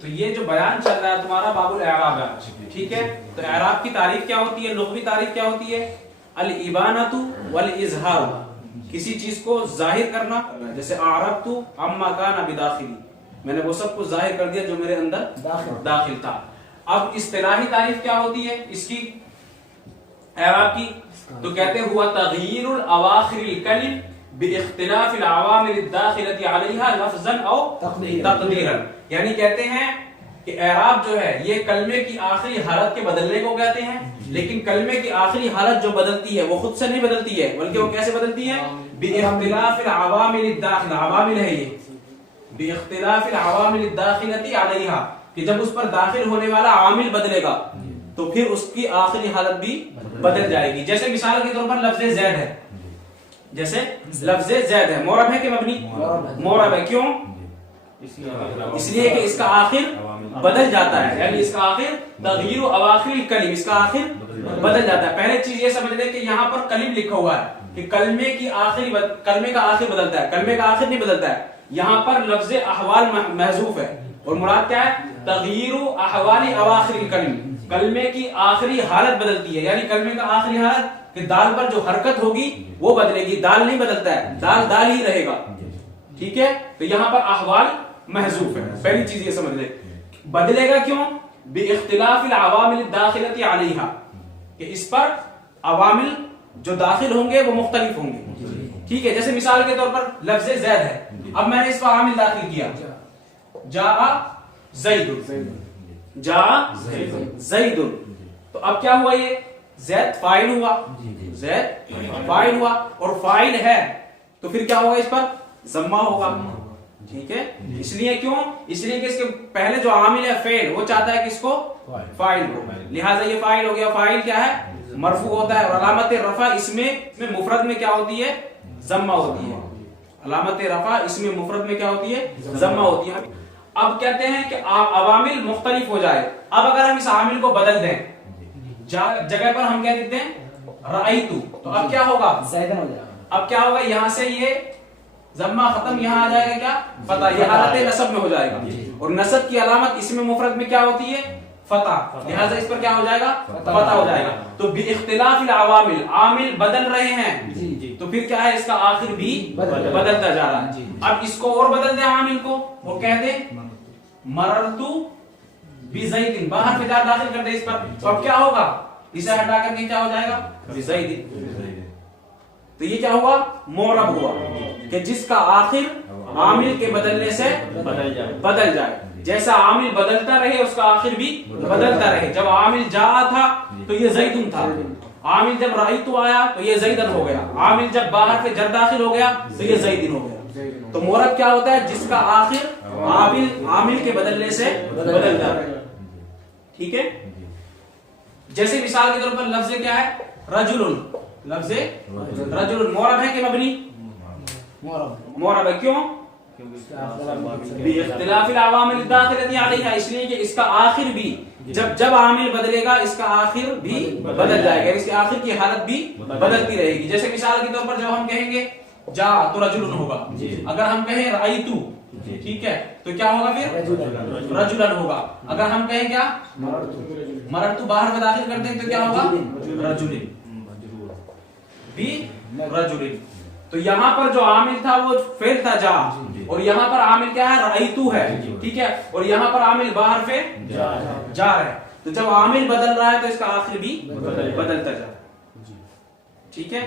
تو یہ جو بیان چل رہا ہے تمہارا باب الاعراب ہے، ٹھیک ہے؟ تو اعراب کی تعریف کیا ہوتی ہے، لغوی تعریف کیا ہوتی ہے؟ الابانۃ والاظہار، کسی چیز کو ظاہر کرنا، جیسے اعربت عما کان بداخلی، میں نے وہ سب کو ظاہر کر دیا جو میرے اندر داخل تھا۔ اب اصطلاحی تعریف کیا ہوتی ہے اس کی، اعراب کی؟ تو کہتے ہیں ہوا تغییر الاواخر الکلم باختلاف العوامل الداخلۃ علیہا لفظا او تقدیرا، یعنی کہتے ہیں کہ اعراب جو ہے یہ کلمے کی آخری حالت کے بدلنے کو کہتے ہیں، لیکن کلمے کی آخری حالت جو بدلتی ہے وہ خود سے نہیں بدلتی ہے، بلکہ وہ کیسے بدلتی ہے؟ باختلاف العوامل الداخلہ، عوامل ہے یہ، باختلاف العوامل الداخلۃ علیہا، کہ جب اس پر داخل ہونے والا عامل بدلے گا تو پھر اس کی آخری حالت بھی بدل جائے گی۔ جیسے مثال کے طور پر لفظ زید ہے، جیسے لفظ زید ہے، معرب ہے کہ مبنی؟ معرب ہے، کیوں؟ اس لیے کہ اس کا آخر بدل جاتا ہے، یعنی اس کا آخر تغییر اواخر الکلم، اس کا آخر بدل جاتا ہے۔ پہلے چیز یہ سمجھ لیں کہ یہاں پر کلم لکھا ہوا ہے کہ کلمے کی آخری کلمے کا آخر بدلتا ہے، کلمے کا آخر نہیں بدلتا ہے۔ یہاں پر لفظ احوال محذوف ہے، اور مراد کیا ہے؟ تغییر احوال اواخر الکلم، کلمے کی آخری حالت بدلتی ہے، یعنی کلمے کا آخری حالت کہ دال پر جو حرکت ہوگی وہ بدلے گی، دال نہیں بدلتا ہے، دال دال ہی رہے گا، ٹھیک ہے؟ تو یہاں پر احوال محذوف ہے، پہلی چیز یہ سمجھ لیں۔ بدلے گا کیوں؟ باختلاف العوامل الداخلۃ علیہا، کہ اس پر عوامل جو داخل ہوں گے وہ مختلف ہوں گے، ٹھیک ہے؟ جیسے مثال کے طور پر لفظ زید ہے، اب میں نے اس پر عامل داخل کیا، جاء زید، جاء زید، تو اب کیا ہوا؟ یہ زید فاعل ہوا، زید فاعل ہوا، اور فاعل ہے تو پھر کیا ہوگا؟ اس پر ضمہ ہوگا، ٹھیک ہے؟ اس لیے کیوں؟ اس لیے کہ اس کے پہلے جو عامل ہے فعل، وہ چاہتا ہے کہ اس کو فاعل ہو، لہٰذا یہ فاعل ہو گیا۔ فاعل کیا ہے؟ مرفوع ہوتا ہے، اور علامت رفع اس میں مفرد میں کیا ہوتی ہے؟ ضمہ ہوتی ہے۔ علامت رفع اس میں مفرد میں کیا ہوتی ہے؟ ضمہ ہوتی ہے۔ اب کہتے ہیں کہ عوامل مختلف ہو جائے، اب اگر ہم اس عامل کو بدل دیں، جگہ پر ہم کیا دیتے ہیں؟ رأیت، تو اب کیا ہوگا؟ اب کیا ہوگا؟ یہاں سے یہ ضمہ ختم، یہاں آ جائے گا کیا؟ فتح، یہ حالت نصب میں ہو جائے گا، اور نصب کی علامت اس میں مفرد میں کیا ہوتی ہے؟ فتح، لہذا اس پر کیا ہو جائے گا؟ فتح ہو جائے گا۔ تو باختلاف العوامل، عامل بدل رہے ہیں تو پھر کیا ہے؟ اس کا آخر بھی بدلتا جا رہا ہے۔ اب اس کو اور بدل دیں عامل کو، وہ کہہ دیں مررت بزید، باہر میں داخل کر دیں اس پر، تو اب کیا ہوگا؟ اسے ہٹا کر کے کیا ہو جائے گا؟ بزید، تو یہ کیا ہوا؟ معرب ہوا، کہ جس کا آخر عامل کے بدلنے سے بدل جائے، جیسا عامل بدلتا رہے اس کا آخر بھی بدلتا رہے۔ جب عامل جا تھا تو یہ زیدن تھا، عامل جب رأیت آیا تو یہ زیدن ہو گیا، عامل جب باہر سے جر داخل ہو گیا تو یہ زیدن ہو گیا۔ تو معرب کیا ہوتا ہے؟ جس کا آخر عامل کے بدلنے سے بدلتا رہے، ٹھیک ہے؟ جیسے مثال کے طور پر لفظ کیا ہے؟ رجل، لفظ رجل معرب ہے کہ مبنی؟ معرب ہے، کیوں؟ باختلاف العوامل الداخلۃ علیہا، اس لیے کہ اس کا آخر بھی جب عامل بدلے گا اس کا آخر بھی بدل جائے گا، اس کے آخر کی حالت بھی بدلتی رہے گی۔ جیسے مثال کے طور پر جب ہم کہیں گے جا تو رجل ہوگا، اگر ہم کہیں رأیت، ٹھیک ہے، تو کیا ہوگا؟ پھر رجلن ہوگا۔ اگر ہم کہیں کیا مررت، باہر میں داخل کرتے ہیں تو کیا ہوگا؟ رجل بھی رجل۔ تو یہاں پر جو عامل تھا وہ فعل تھا جا، اور یہاں پر عامل کیا ہے؟ رأیت ہے، ٹھیک ہے، اور یہاں پر عامل باہر پہ جا رہا ہے، تو جب عامل بدل رہا ہے تو اس کا آخر بھی بدلتا جا رہا ہے، ٹھیک ہے؟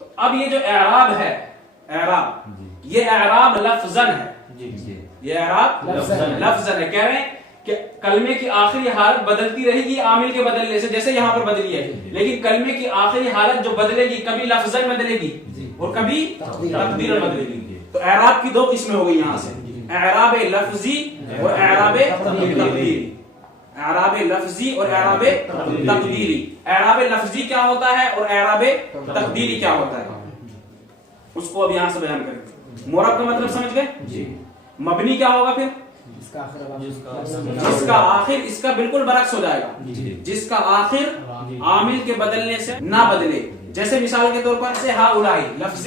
تو اب یہ جو اعراب ہے، اعراب، یہ اعراب لفظاً ہے، یہ اعراب لفظاً ہے، کہہ رہے ہیں کہ کلمے کی آخری حالت بدلتی رہے گی عامل کے بدلنے سے، جیسے یہاں پر بدلی ہے، لیکن کلمے کی آخری حالت جو بدلے گی کبھی لفظاً بدلے گی اور کبھی تقدیراً بدلے گی۔ تو اعراب کی دو قسمیں ہو گئی یہاں سے، اعراب لفظی اور اعراب تقدیری، اعراب لفظی اور اعراب تقدیری۔ اعراب لفظی کیا ہوتا ہے اور اعراب تقدیری کیا ہوتا ہے، اس کو اب یہاں سے بیان کریں گے۔ معرب کا مطلب سمجھ گئے؟ مبنی کیا ہوگا؟ پھر جس کا آخر اس کا بالکل برعکس ہو جائے گا، جس کا آخر عامل کے بدلنے سے نہ بدلے۔ جیسے مثال کے طور پر سے ہاؤلائی، لفظ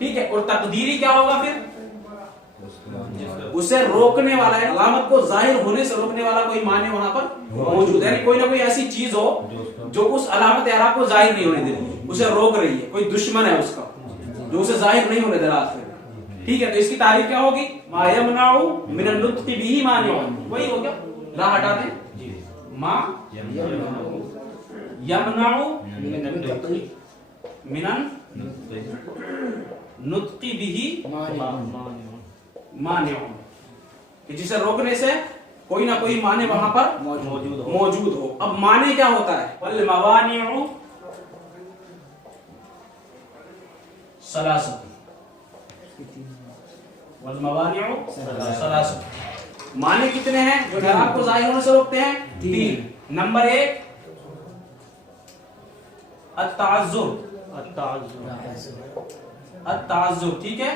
ٹھیک ہے. اور تقدیری کیا ہوگا پھر؟ اسے روکنے والا ہے, علامت کو ظاہر ہونے سے روکنے والا کوئی معنی وہاں پر موجود ہے, یعنی کوئی نہ کوئی ایسی چیز ہو جو اس علامت اعراب کو ظاہر نہیں ہونے دے رہی, اسے روک رہی ہے, کوئی دشمن ہے اس کا جو اسے ظاہر نہیں ہونے دے رہا ہے. ٹھیک ہے, تو اس کی تعریف کیا ہوگی؟ ما یمنع من النطق به مانع, وہی ہو گیا, لا ہٹا دیں, ما یمنع من النطق به مانع, کہ جسے روکنے سے کوئی نہ کوئی معنی وہاں پر موجود ہو. اب معنی کیا ہوتا ہے؟ والموانع ثلاثہ, والموانع ثلاثہ, معنی کتنے ہیں جو اعراب کو ظاہر ہونے سے روکتے ہیں؟ 3. نمبر 1 التعذر, التعذر, ٹھیک ہے.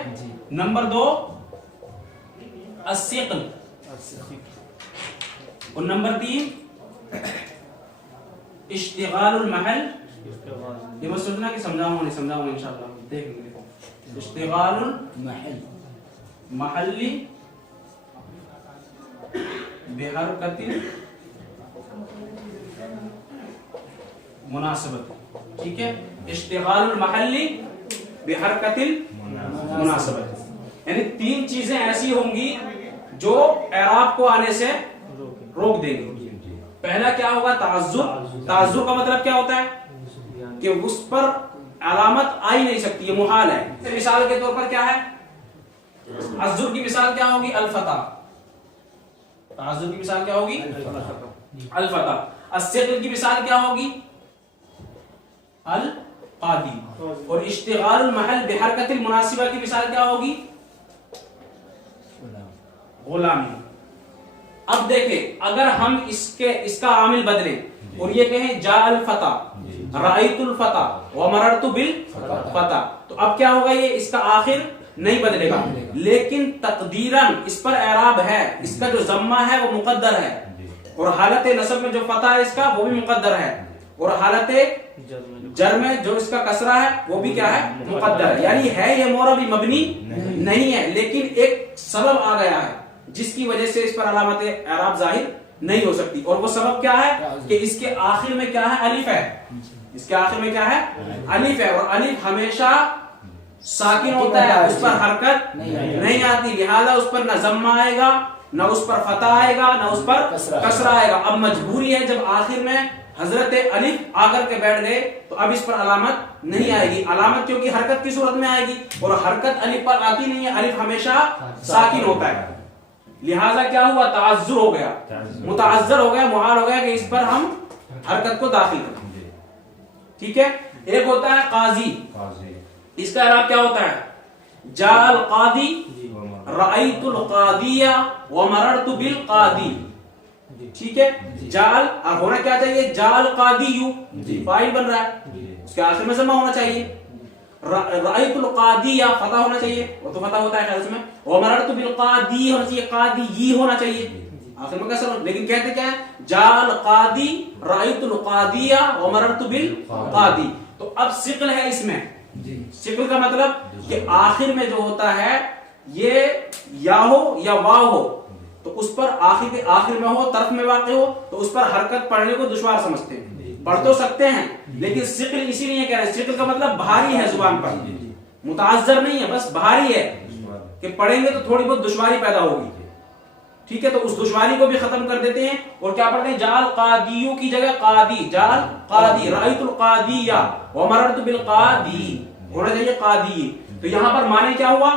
نمبر 2 الثقل, اور نمبر 3 اشتغال المحل. یہ میں سوچنا کہ سمجھاؤں نہیں سمجھاؤں انشاءاللہ, دیکھ لیں. اشتغال المحل بحرکت مناسبت, ٹھیک ہے. اشتغال المحل بحرکت مناسبت, یعنی 3 چیزیں ایسی ہوں گی جو اعراب کو آنے سے روک دیں گی. پہلا کیا ہوگا؟ تعذر. تعذر کا مطلب کیا ہوتا ہے؟ کہ اس پر علامت آ ہی نہیں سکتی, یہ محال ہے. مثال کے طور پر کیا ہے؟ تعذر کی مثال کیا ہوگی؟ الفتح. تعذر کی مثال کیا ہوگی؟ الفتح. الثقل کی مثال کیا ہوگی؟ القاضی. اور اشتغال المحل بحرکت المناسبہ کی مثال کیا ہوگی؟ غلامی. اب دیکھیں, اگر ہم اس کا عامل بدلیں اور یہ کہیں جاء الفتح, رأیت الفتح ومررت بالفتح, تو اب کیا ہوگا؟ یہ اس کا آخر نہیں بدلے گا, لیکن تقدیراً اس پر اعراب ہے, اس کا جو ضمہ ہے وہ مقدر ہے, اور حالت نصب میں جو فتح ہے اس کا وہ بھی مقدر ہے, اور حالت جر میں جو اس کا کسرہ ہے وہ بھی کیا ہے؟ مقدر ہے. یعنی ہے یہ معربی مبنی نہیں ہے, لیکن ایک سبب آ گیا ہے جس کی وجہ سے اس پر علامت اعراب ظاہر نہیں ہو سکتی, اور وہ سبب کیا ہے کہ اس کے آخر میں کیا ہے؟ الف ہے. اس کے آخر میں کیا ہے؟ الف ہے, اور الف ہمیشہ ساکن ہوتا ہے, اس پر حرکت نہیں آتی, لہذا اس پر نہ ضمہ آئے گا, نہ اس پر فتح آئے گا, نہ اس پر کسرہ آئے گا. اب مجبوری ہے, جب آخر میں حضرت الف آ کر کے بیٹھ گئے تو اب اس پر علامت نہیں آئے گی. علامت کیونکہ حرکت کی صورت میں آئے گی, اور حرکت الف پر آتی نہیں ہے, الف ہمیشہ ساکن ہوتا ہے. لہذا کیا ہوا؟ تعذر ہو گیا, متعذر ہو گیا, محال ہو گیا کہ اس پر ہم حرکت کو داخل کریں. ٹھیک ہے. ایک ہوتا ہے قاضی, اس کا اعراب کیا ہوتا ہے؟ جاء القاضی رأیت القاضی ومررت بالقاضی. ٹھیک ہے. جال ہونا کیا چاہیے؟ جاء القاضی, فاعل بن رہا ہے, اس کے آخر میں ضمہ ہونا چاہیے. رأیت القاضی فتح ہونا چاہیے, وہ تو فتح ہوتا ہے خیال میں. ومررت بالقاضی ہونا چاہیے, قاضی ہونا چاہیے, آخر میں کسر. لیکن کہتے کیا ہے؟ جاء القاضی رأیت القاضی ومررت بالقاضی. تو اب ثقل ہے اس میں. ثقل کا مطلب کہ آخر میں جو ہوتا ہے یہ یا ہو یا واو ہو, تو اس پر آخر میں ہو, طرف میں واقع ہو, تو اس پر حرکت پڑھنے کو دشوار سمجھتے ہیں. پڑھ تو سکتے ہیں لیکن ثقل اسی لیے کہہ رہے ہیں. ثقل کا مطلب بھاری ہے زبان پر, متعذر نہیں ہے, بس بھاری ہے کہ پڑھیں گے تو تھوڑی بہت دشواری پیدا ہوگی. ٹھیک ہے. تو اس دشواری کو بھی ختم کر دیتے ہیں اور کیا پڑھتے ہیں؟ جاء القاضی کی جگہ قاضی, جاء القاضی رأیت القاضی ومررت بالقاضی ہونا چاہیے قاضی. تو یہاں پر معنی کیا ہوا؟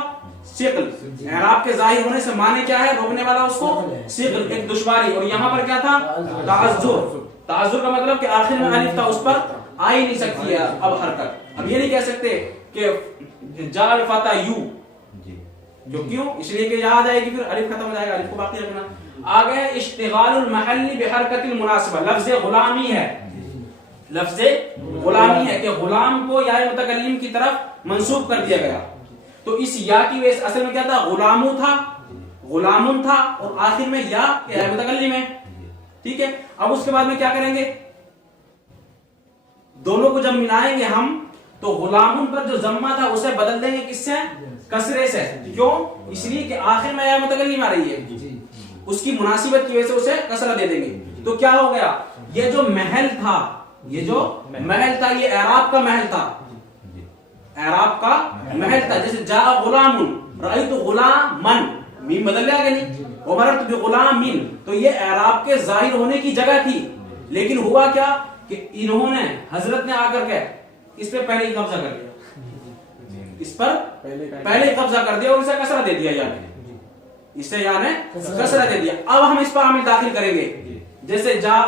ثقل. اعراب کے ظاہر ہونے سے معنی کیا ہے؟ روکنے والا اس کو ثقل, ایک دشواری. اور یہاں پر کیا تھا؟ تعذر. تعذر کا مطلب کہ آخر میں الف تھا, اس پر آ ہی نہیں سکتی ہے اب حرکت. اب یہ نہیں کہہ سکتے کہ جاء الفتح یو, کیوں؟ اس لیے کہ یاد آئے گی, پھر الف ختم ہو جائے گا, الف کو باقی رکھنا. آگے اشتغال المحل بحرکت المناسبہ, لفظ غلامی ہے. لفظ غلامی ہے کہ غلام کو یا متکلم کی طرف منسوب کر دیا گیا. تو اس یا کی وجہ سے اصل میں کیا تھا؟ غلامو تھا, غلامن تھا, اور آخر میں یا متکلم ہے. ٹھیک ہے. اب اس کے بعد میں کیا کریں گے؟ دونوں کو جب ملائیں گے ہم تو غلام پر جو ضمہ تھا اسے بدل دیں گے کس سے؟ کسرے سے. کیوں؟ اس لیے کہ آخر میں یا متکلم آ رہی ہے, اس کی مناسبت کی وجہ سے اسے کسرہ دے دیں گے. تو کیا ہو گیا, یہ جو محل تھا, یہ جو محل تھا یہ اعراب کا محل تھا, اعراب کا محل تھا. جیسے جاء غلام, رأیت غلامن, میم بدل لیا کہ نہیں, ومررت بغلامین, تو یہ اعراب کے ظاہر ہونے کی جگہ تھی. لیکن ہوا کیا کہ انہوں نے, حضرت نے آ کر کے اس پہ پہلے ہی قبضہ کر لیا, اس پر پہلے ہی قبضہ کر دیا اور اسے کسرہ دے دیا, یعنی اسے یعنی کسرہ دے دیا. اب ہم اس پر عامل داخل کریں گے. جیسے جاء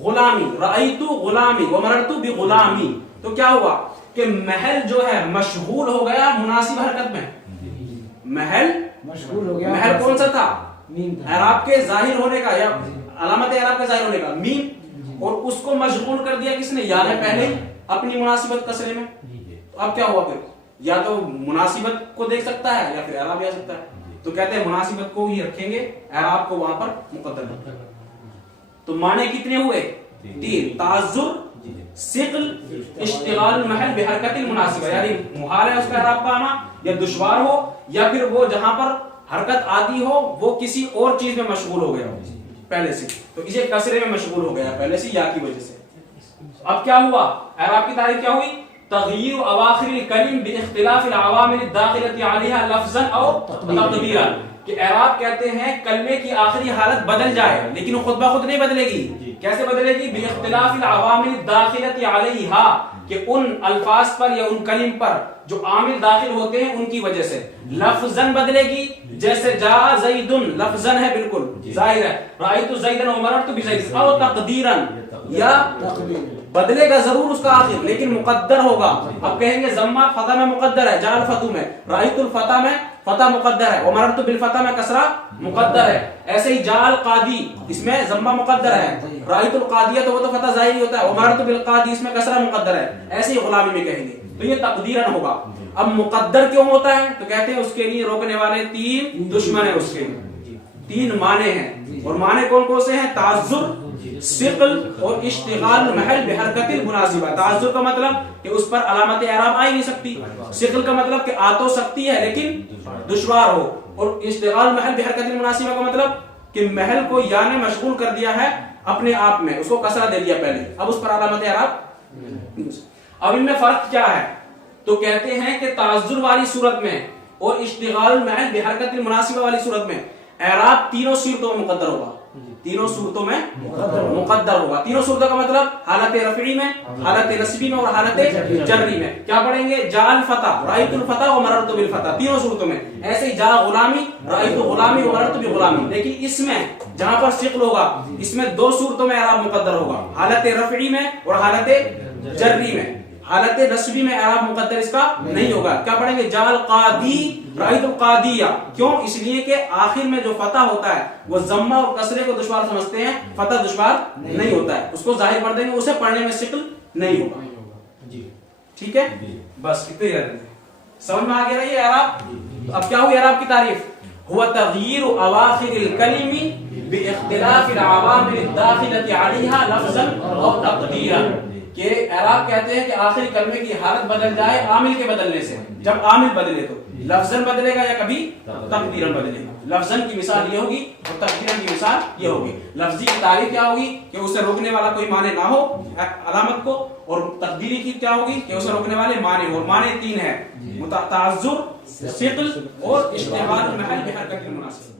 غلامی, رأیت غلامی, ومررت بغلامی, تو کیا ہوا کہ محل جو ہے مشغول ہو گیا مناسب حرکت میں. محل مشغول ہو گیا, محل کون سا تھا؟ اعراب کے ظاہر ہونے کا, یا علامت اعراب کے ظاہر ہونے کا میم, اور اس کو مشغول کر دیا کس نے؟ یعنی پہلے اپنی مناسبت کسرے میں. اب کیا ہوا پھر, یا تو مناسبت کو دیکھ سکتا ہے یا پھر اعراب بھی آ سکتا ہے. تو کہتے ہیں مناسبت کو ہی رکھیں گے, اعراب کو وہاں پر مقدر رکھیں گے. تو معنی کتنے ہوئے؟ 3. تعذر, ثقل, اشتغال المحل بحرکت المناسبہ, یعنی محال ہے اس کا اعراب کا آنا, یا دشوار ہو, یا پھر وہ جہاں پر حرکت آتی ہو وہ کسی اور چیز میں مشغول ہو گیا ہو پہلے سے, تو اسے کسرے میں مشغول ہو گیا پہلے سے یا کی وجہ سے. اب کیا ہوا, اعراب کی تعریف کیا ہوئی؟ تغییر اواخر الکلم باختلاف العوامل الداخلۃ علیہا لفظا او تقدیرا, کہ اعراب کہتے ہیں کلمے کی آخری حالت بدل جائے لیکن خود بخود نہیں بدلے گی. کیسے بدلے گی؟ باختلاف العوامل الداخلۃ علیہا, کہ ان الفاظ پر یا ان کلم پر جو عامل داخل ہوتے ہیں ان کی وجہ سے. لفظاً بدلے گی, جیسے جاء زید, لفظاً ہے بالکل ظاہر ہے, رأیت زیدا ومررت بزید. او تقدیرا, یا بدلے گا ضرور اس کا آخر لیکن مقدر ہوگا. اب کہیں گے ضمہ فتح میں مقدر ہے, جاء الفتح میں, رأیت الفتح میں فتح مقدر ہے, ومررت بالفتح میں کسرہ مقدر ہے. ایسے ہی جاء القاضی, اس میں ضمہ مقدر ہے, رأیت القاضیہ تو وہ تو فتح ظاہری ہوتا ہے, ومررت بالقاضی اس میں کسرہ مقدر ہے. ایسے ہی غلامی میں کہیں گے تو یہ تقدیرن ہوگا. اب مقدر کیوں ہوتا ہے؟ تو کہتے ہیں اس کے لیے روکنے والے 3 دشمن ہیں, اس کے 3 معنی ہیں, اور معنی کون کون سے ہیں؟ تعذر, ثقل اور اشتغال محل بحرکت المناسبہ. تعذر کا مطلب کہ اس پر علامت اعراب آ ہی نہیں سکتی, ثقل کا مطلب کہ آ تو سکتی ہے لیکن دشوار ہو, اور اشتغال محل بحرکت المناسبہ کا مطلب کہ محل کو یا نے مشغول کر دیا ہے اپنے آپ میں, اس کو کسرہ دے دیا پہلے, اب اس پر علامت اعراب. اب ان میں فرق کیا ہے؟ تو کہتے ہیں کہ تعذر والی صورت میں اور اشتغال المحل بحرکت المناسبہ والی صورت میں اعراب تینوں صورتوں میں مقدر ہوگا, تینوں صورتوں میں مقدر ہوگا. تینوں صورتوں کا مطلب حالت رفعی میں, حالت نصبی میں اور حالت جری میں. کیا پڑھیں گے؟ جاء الفتح, رأیت الفتح ومررت بالفتح, تینوں صورتوں میں. ایسے ہی جاء غلامی, رأیت غلامی ومررت بغلامی. لیکن اس میں جہاں پر ثقل ہوگا اس میں 2 صورتوں میں اعراب مقدر ہوگا, حالت رفعی میں اور حالت جری میں. حالت نصبی میں اعراب مقدر اس کا نہیں ہوگا. کیا پڑھیں گے؟ جاء القاضی, رأیت القاضیہ. کیوں؟ اس لیے کہ آخر میں جو فتح ہوتا ہے وہ ضمہ اور کسرے کو دشوار سمجھتے ہیں, فتح دشوار نہیں ہوتا ہے, اس کو ظاہر پڑھ دیں گے, اسے پڑھنے میں ثقل نہیں ہوگا. ٹھیک ہے, بس کتنے ہی رہتے ہیں, سمجھ میں آ گیا یہ اعراب. اب کیا ہوئی اعراب کی تعریف؟ هو تغییر اواخر الکلم باختلاف العوامل الداخلۃ علیہا لفظا او تقدیرا, کہ اعراب کہتے ہیں کہ آخری کلمے کی حالت بدل جائے عامل کے بدلنے سے. جب عامل بدلے تو لفظاً بدلے گا یا کبھی تقدیراً بدلے گا. لفظاً کی مثال یہ ہوگی اور تقدیراً کی مثال یہ ہوگی. لفظی کی تعریف کیا ہوگی؟ کہ اسے روکنے والا کوئی معنی نہ ہو علامت کو, اور تقدیری کی کیا ہوگی؟ کہ اسے روکنے والے معنی, اور معنی 3 ہیں, تعذر, ثقل اور اشتغال المحل بحرکت المناسبہ.